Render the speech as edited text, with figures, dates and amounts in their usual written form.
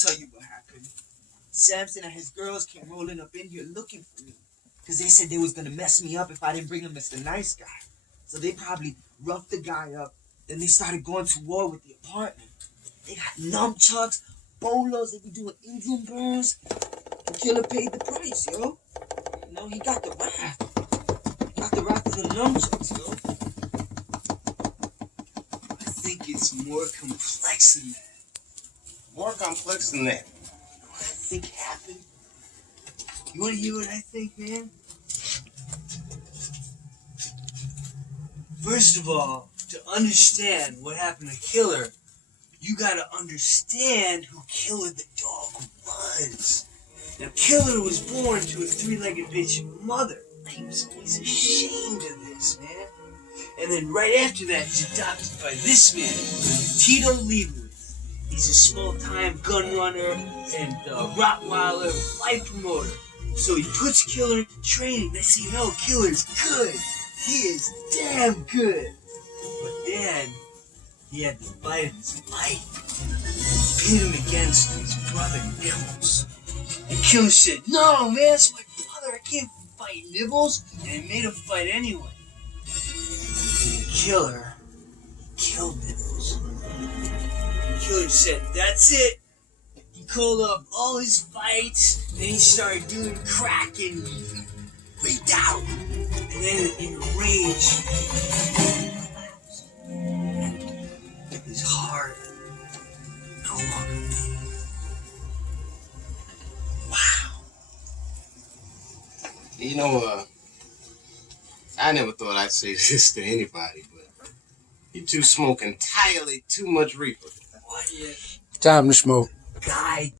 tell you what happened. Samson and his girls came rolling up in here looking for me. Because they said they was going to mess me up if I didn't bring them Mr. Nice Guy. So they probably roughed the guy up. Then they started going to war with the apartment. They got nunchucks, bolos, they be doing Indian burns. The killer paid the price, yo. You know, he got the wrath. Got the wrath of the nunchucks, yo. I think it's more complex than that. More complex than that. You know what I think happened? You want to hear what I think, man? First of all, to understand what happened to Killer, you gotta understand who Killer the dog was. Now, Killer was born to a three-legged bitch mother. He was always ashamed of this, man. And then right after that, he's adopted by this man, Tito Leibowitz. He's a small-time gun runner and Rottweiler fight promoter. So he puts Killer into training. Next thing you know, Killer's good. He is damn good. But then, he had the fight of his life. Pit him against his brother Nibbles. And Killer said, "No, man, it's my brother. I can't fight Nibbles." And he made him fight anyway. And Killer killed Nibbles. Killer said, "That's it." He called up all his fights. Then he started doing crack and freaked out. And then in a rage, his heart no longer beat. Wow. You know, I never thought I'd say this to anybody, but you two smoke entirely too much reefer. What? Time to smoke. Guy